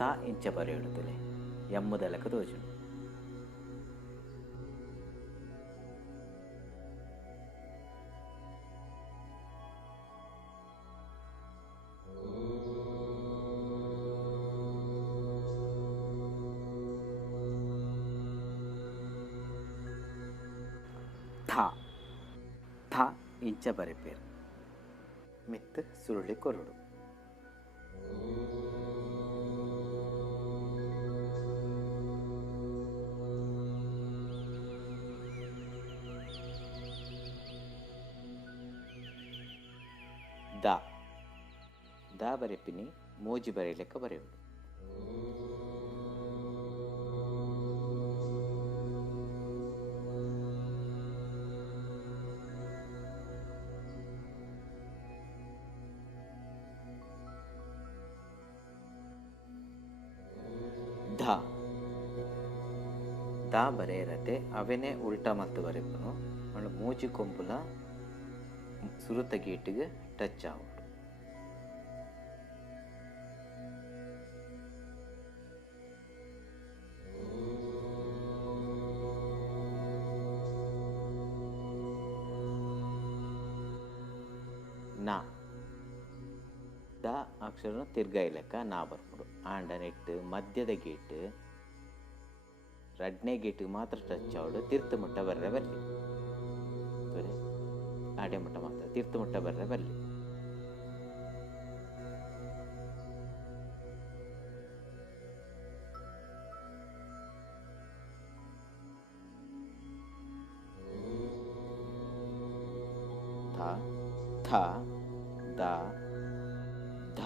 ತಾ ಇಂಚ ಬರೆಯುಡುತ್ತಲೆ ಎಮ್ಮುದಲಕ ತೋಜುಂಡು. ಥ ಥ ಇಂಚ ಬರೆಪೇರು ಮಿತ್ ಸುರುಳಿ ಕೊರುಡು. ದ ದ ಬರೆಪಿನಿ ಮೋಜಿ ಬರೆಯಲೆಕ್ಕ ಬರೆಯುವುದು. ಧ ದ ಬರೆಯರತೆ ಅವನೇ ಉಲ್ಟಾ ಮಲ್ತು ಬರೆಪನು ಅವಳು ಮೂಜಿ ಕೊಂಬುಲ ಸುರುತ ಗೀಟಿಗೆ ಟಚ್ ಆಗುಡು. ನಾ ದ ಅಕ್ಷರ ತಿರ್ಗಾಯಿ ಲೆಕ್ಕ ನಾ ಬರ್ಬಿಡು. ಆಂಡ ನೆಟ್ಟು ಮಧ್ಯದ ಗೇಟ್ ರಡ್ನೇ ಗೇಟಿಗೆ ಮಾತ್ರ ಟಚ್ ಆವಡು. ತೀರ್ಥ ಮುಟ್ಟ ಬರ್ರೆ ಬರಲಿ ಬರೀ ಆಡೆ ಮುಟ್ಟ ಮಾತ್ರ ತೀರ್ಥ ಮುಟ್ಟ ಬರ್ರೆ ಬರಲಿ. ಥ ಥ ದ ಧ